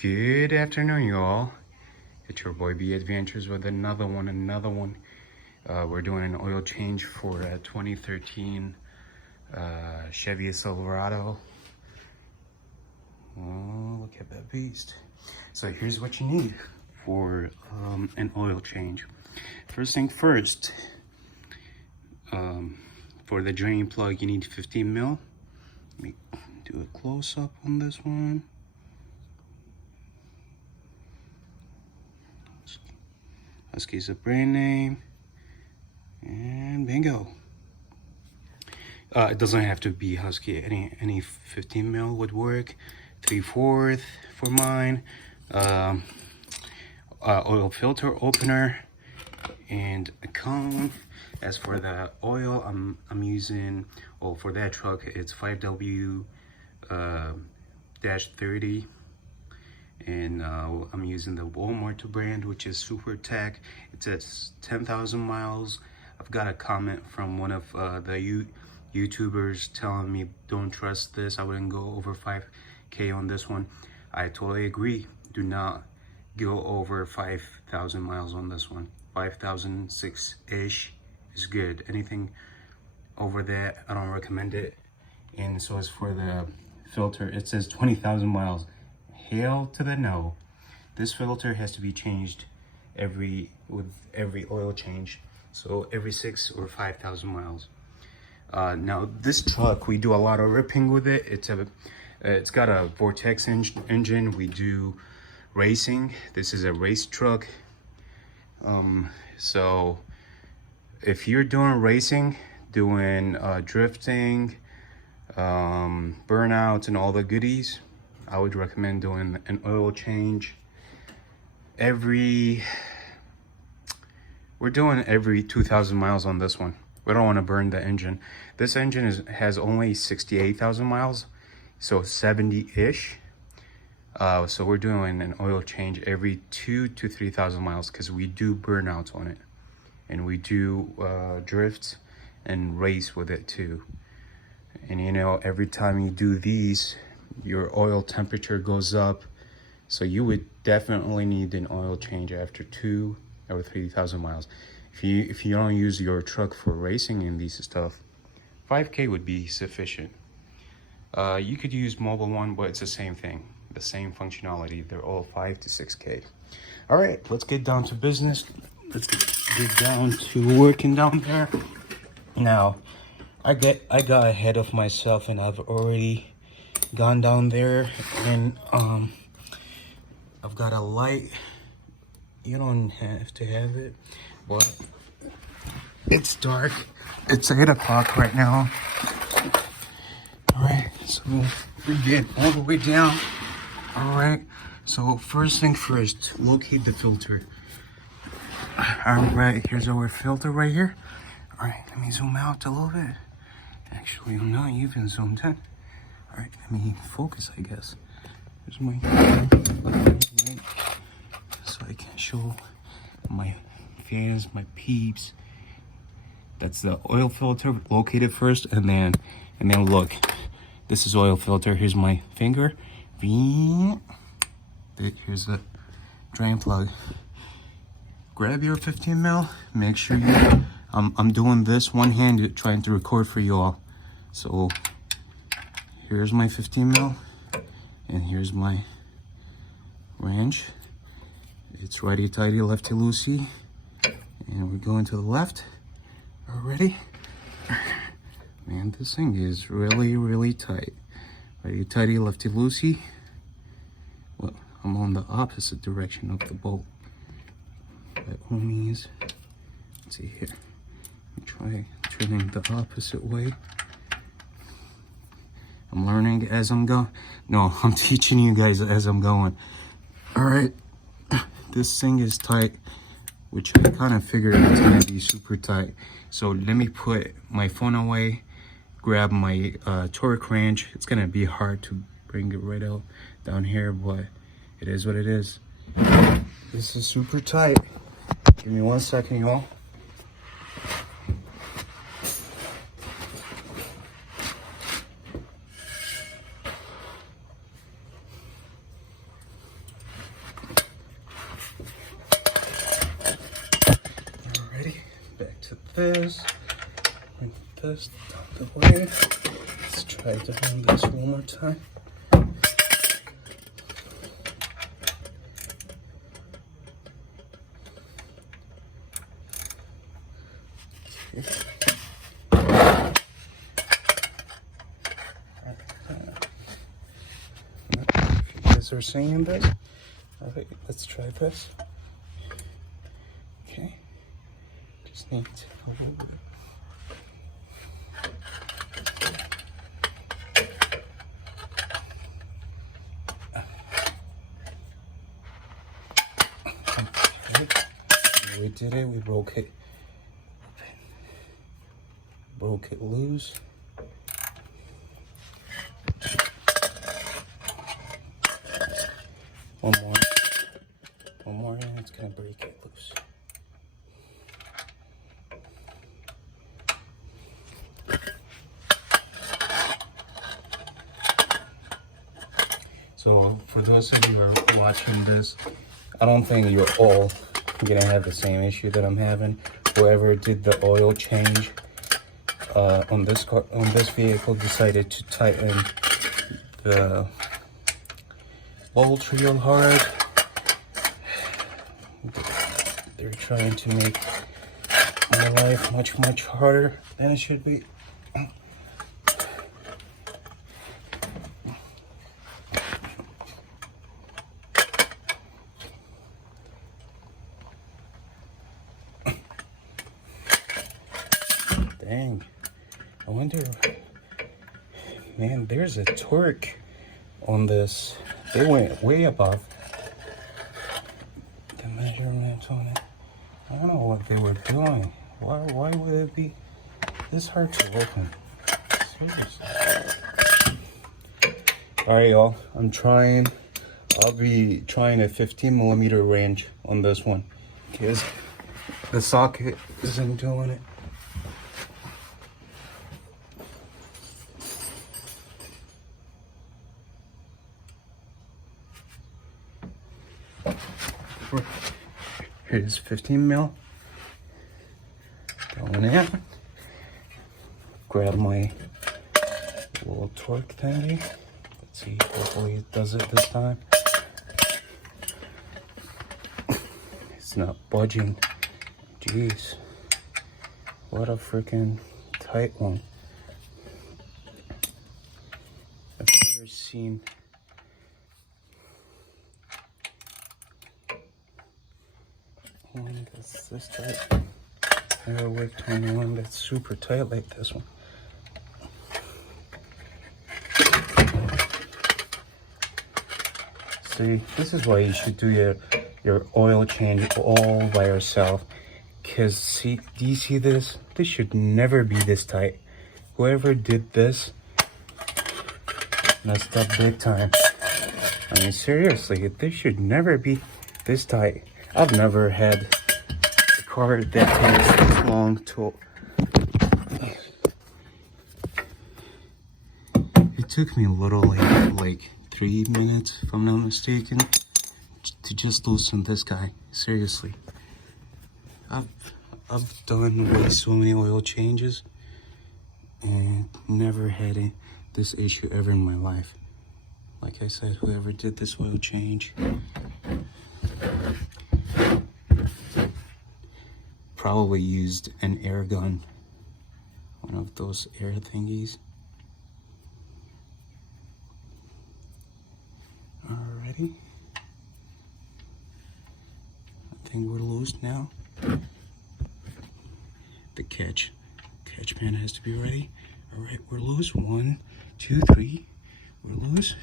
Good afternoon, y'all. It's your boy B Adventures with another one. We're doing an oil change for a 2013 Chevy Silverado. Oh, look at that beast. So here's what you need for an oil change. First thing first, for the drain plug, you need 15 mil. Let me do a close up on this one. Husky's the brand name, and bingo. It doesn't have to be Husky. Any 15 mil would work. 3/4 for mine. Oil filter opener and a cone. As for the oil, I'm using, well, for that truck it's 5W -30, and I'm using the Walmart brand, which is Super Tech. It says 10,000 miles. I've got a comment from one of the YouTubers telling me don't trust this. I wouldn't go over 5K on this one. I totally agree. Do not go over 5,000 miles on this one. 5,006-ish is good. Anything over that, I don't recommend it. And so as for the filter, it says 20,000 miles. Hail to the no. This filter has to be changed with every oil change. So every 6 or 5,000 miles. Now this truck, we do a lot of ripping with it. It's got a Vortex engine. We do racing. This is a race truck. So if you're doing racing, doing drifting, burnouts and all the goodies, I would recommend doing an oil change we're doing every 2,000 miles on this one. We don't want to burn the engine. This engine has only 68,000 miles, so 70-ish. So we're doing an oil change every 2,000 to 3,000 miles because we do burnouts on it, and we do drifts and race with it too. And you know, every time you do these, your oil temperature goes up, so you would definitely need an oil change after 2,000 or 3,000 miles. If you don't use your truck for racing and these stuff, 5K would be sufficient. You could use Mobile One, but it's the same thing, the same functionality. They're all 5 to 6K. All right, let's get down to business. Let's get down to working down there. Now, I got ahead of myself, and I've already gone down there, and I've got a light. You don't have to have it, but it's dark. It's 8 o'clock right now. All right, so we get all the way down. All right, so first thing first, locate the filter. All right, here's our filter right here. All right, let me zoom out a little bit. Actually, I'm not even zoomed in. All right, let me focus, I guess. Here's my right, so I can show my fans, my peeps. That's the oil filter located first, and then look, this is oil filter. Here's my finger. Here's the drain plug. Grab your 15 mil. Make sure you. I'm doing this one-handed, trying to record for you all. So here's my 15 mil, and here's my wrench. It's righty-tighty, lefty-loosey, and we're going to the left. Already? Man, this thing is really, really tight. Righty-tighty, lefty-loosey. Well, I'm on the opposite direction of the bolt. By all means, let's see here. Try turning the opposite way. I'm learning as I'm going. No, I'm teaching you guys as I'm going. All right, this thing is tight, which I kind of figured it's gonna be super tight. So let me put my phone away, grab my torque wrench. It's gonna be hard to bring it right out down here, but it is what it is. This is super tight. Give me 1 second, y'all. this. Bring this out the way. Let's try doing this one more time. Are saying this. Okay, let's try this. Okay, just need to a little bit. Okay. We did it. We broke it. Broke it loose. One more, and it's gonna break it loose. So for those of you who are watching this, I don't think you're all gonna have the same issue that I'm having. Whoever did the oil change on this car, on this vehicle, decided to tighten the bolt real hard. They're trying to make my life much harder than it should be. Dang, I wonder, man, there's a torque on this. They went way above the measurements on it. I don't know what they were doing. Why would it be this hard to open? Seriously. Alright, y'all, I'll be trying a 15mm range on this one because the socket isn't doing it. Here's 15mm. Going in. Grab my little torque thingy. Let's see, hopefully it does it this time. It's not budging. Jeez. What a freaking tight one. I've never seen one that's this tight. I never worked on one that's super tight like this one. See, this is why you should do your oil change all by yourself. Cause see, do you see this? This should never be this tight. Whoever did this messed up big time. I mean, seriously, this should never be this tight. I've never had a car that takes this long to... It took me literally like 3 minutes, if I'm not mistaken, to just loosen this guy. Seriously. I've done way so many oil changes and never had this issue ever in my life. Like I said, whoever did this oil change probably used an air gun, one of those air thingies. Alrighty, I think we're loose now. The catch pan has to be ready. Alright, we're loose. 1, 2, 3. We're loose.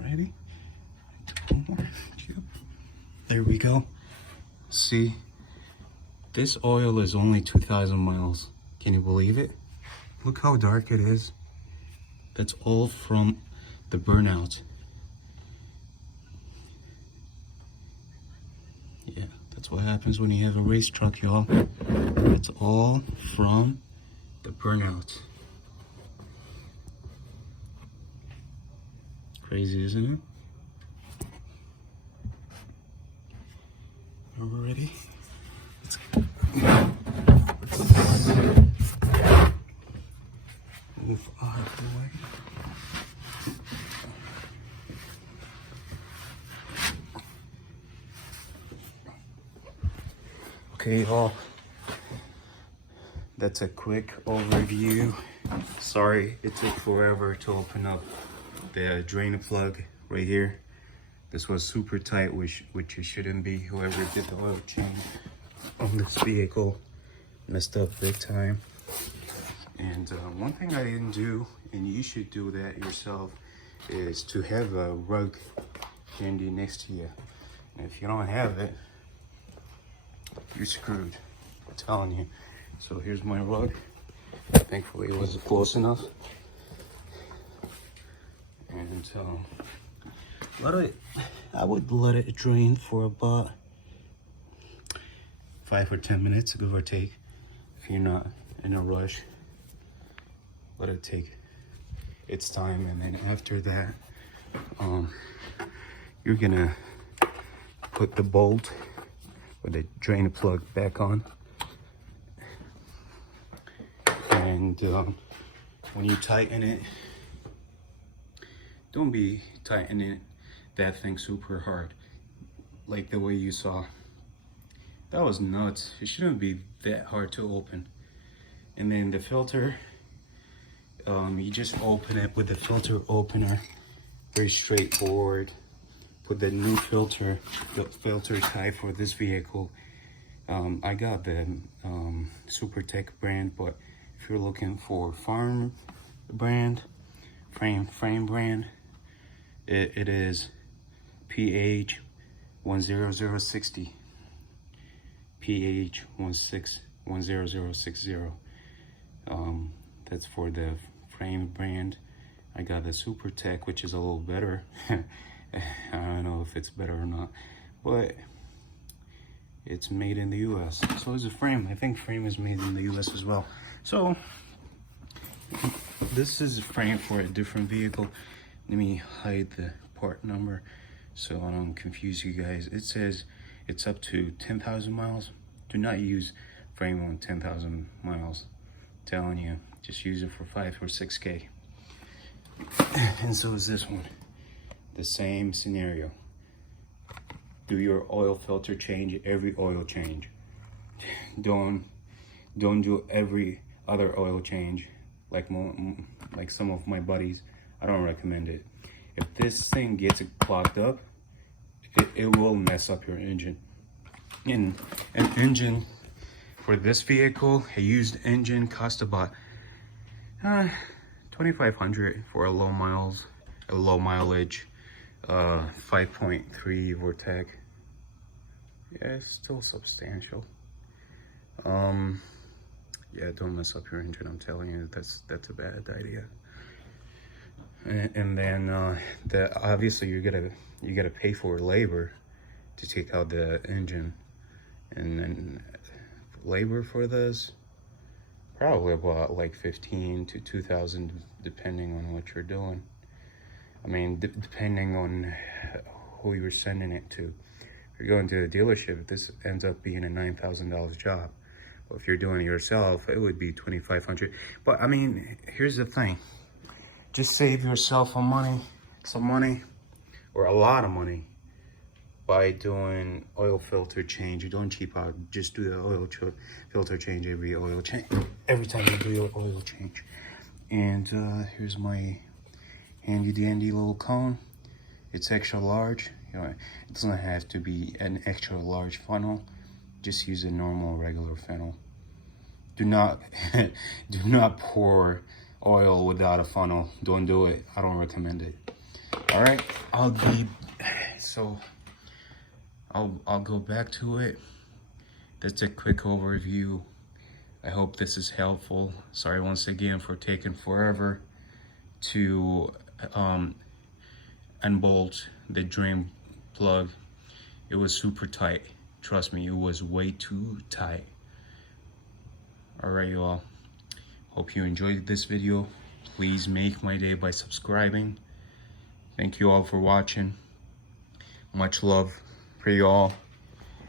Alrighty. 1 more. 2. There we go. See, this oil is only 2,000 miles. Can you believe it? Look how dark it is. That's all from the burnout. Yeah, that's what happens when you have a race truck, y'all. It's all from the burnout. Crazy, isn't it? Are we ready? Let's go. Okay, y'all. That's a quick overview. Sorry it took forever to open up the drain plug right here. This was super tight, which it shouldn't be. Whoever did the oil change on this vehicle messed up big time. And one thing I didn't do, and you should do that yourself, is to have a rug handy next to you. And if you don't have it, you're screwed. I'm telling you. So here's my rug. Thankfully it was close enough. And I would let it drain for about 5 or 10 minutes, give or take. If you're not in a rush, let it take its time. And then after that, you're gonna put the bolt or the drain plug back on. And when you tighten it, don't be tightening that thing super hard, like the way you saw. That was nuts. It shouldn't be that hard to open. And then the filter, you just open it with the filter opener. Very straightforward. Put the new filter type for this vehicle. I got the Super Tech brand, but if you're looking for farm brand, frame brand, it is PH 10060. PH 10060. That's for the frame brand. I got the Super Tech, which is a little better. I don't know if it's better or not, but it's made in the US. So is a frame. I think frame is made in the US as well. So this is a frame for a different vehicle. Let me hide the part number so I don't confuse you guys. It says it's up to 10,000 miles. Do not use frame on 10,000 miles. I'm telling you, just use it for 5 or 6K. And so is this one. The same scenario. Do your oil filter change every oil change. Don't do every other oil change like some of my buddies. I don't recommend it. If this thing gets clogged up, it will mess up your engine. And an engine for this vehicle, a used engine, cost about $2,500 for a low mileage 5.3 Vortec. Yeah, it's still substantial. Yeah, don't mess up your engine. I'm telling you, that's a bad idea. And then obviously you gotta pay for labor to take out the engine, and then labor for this probably about like 15 to 2,000 depending on what you're doing. I mean, depending on who you're sending it to. If you're going to the dealership, this ends up being a $9,000 job. Well, if you're doing it yourself, it would be $2,500. But I mean, here's the thing. Just save yourself some money, or a lot of money, by doing oil filter change. You don't cheap out. Just do the oil filter change every time you do your oil change. And here's my handy dandy little cone. It's extra large. You know, it doesn't have to be an extra large funnel. Just use a normal regular funnel. Do not pour oil without a funnel. Don't do it. I don't recommend it. All right, I'll go back to it. That's a quick overview. I hope this is helpful. Sorry once again for taking forever to unbolt the drain plug. It was super tight. Trust me, it was way too tight. All right, you all. Hope you enjoyed this video. Please make my day by subscribing. Thank you all for watching. Much love for you all.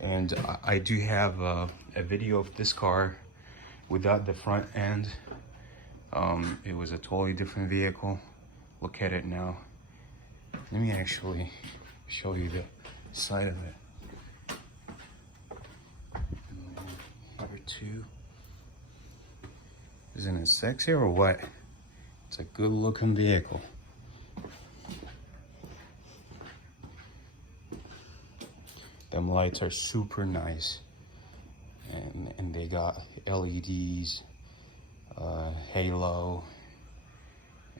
And I do have a video of this car without the front end. It was a totally different vehicle. Look at it now. Let me actually show you the side of it. too. Isn't it sexy or what? It's a good looking vehicle. Them lights are super nice. And they got LEDs, halo.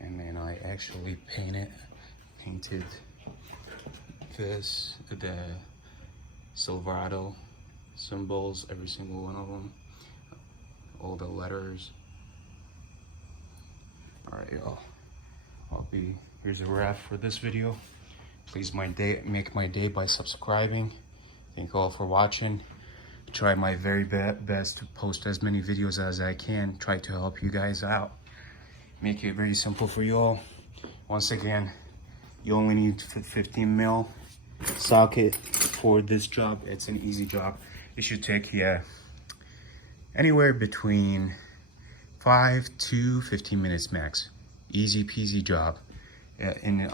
And then I actually painted this, the Silverado symbols, every single one of them, all the letters. All right, y'all. Here's a wrap for this video. Please make my day by subscribing. Thank you all for watching. Try my very best to post as many videos as I can. Try to help you guys out. Make it very simple for you all. Once again, you only need 15 mil socket for this job. It's an easy job. It should take you anywhere between 5 to 15 minutes max. Easy peasy job. And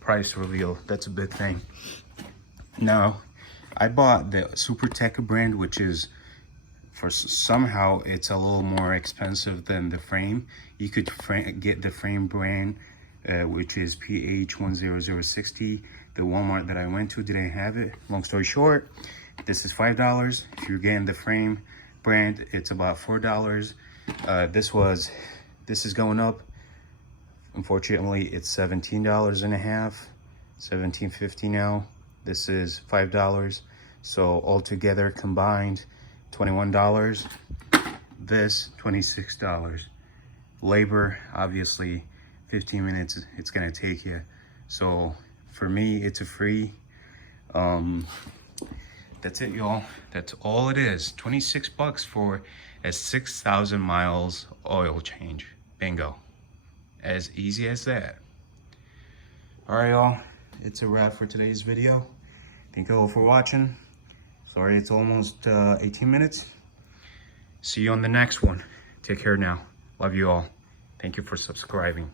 price reveal, that's a big thing. Now, I bought the Super Tech brand, which is, somehow it's a little more expensive than the frame. You could get the frame brand, which is PH10060. The Walmart that I went to didn't have it. Long story short, this is $5. If you're getting the frame brand, it's about $4. This is going up. Unfortunately, it's $17 and a half, $17.50 now. This is $5. So altogether combined, $21. This, $26. Labor, obviously, 15 minutes it's gonna take you. So for me, it's a free. That's it, y'all. That's all it is. 26 bucks for a 6,000 miles oil change. Bingo. As easy as that. All right, y'all. It's a wrap for today's video. Thank you all for watching. Sorry, it's almost 18 minutes. See you on the next one. Take care now. Love you all. Thank you for subscribing.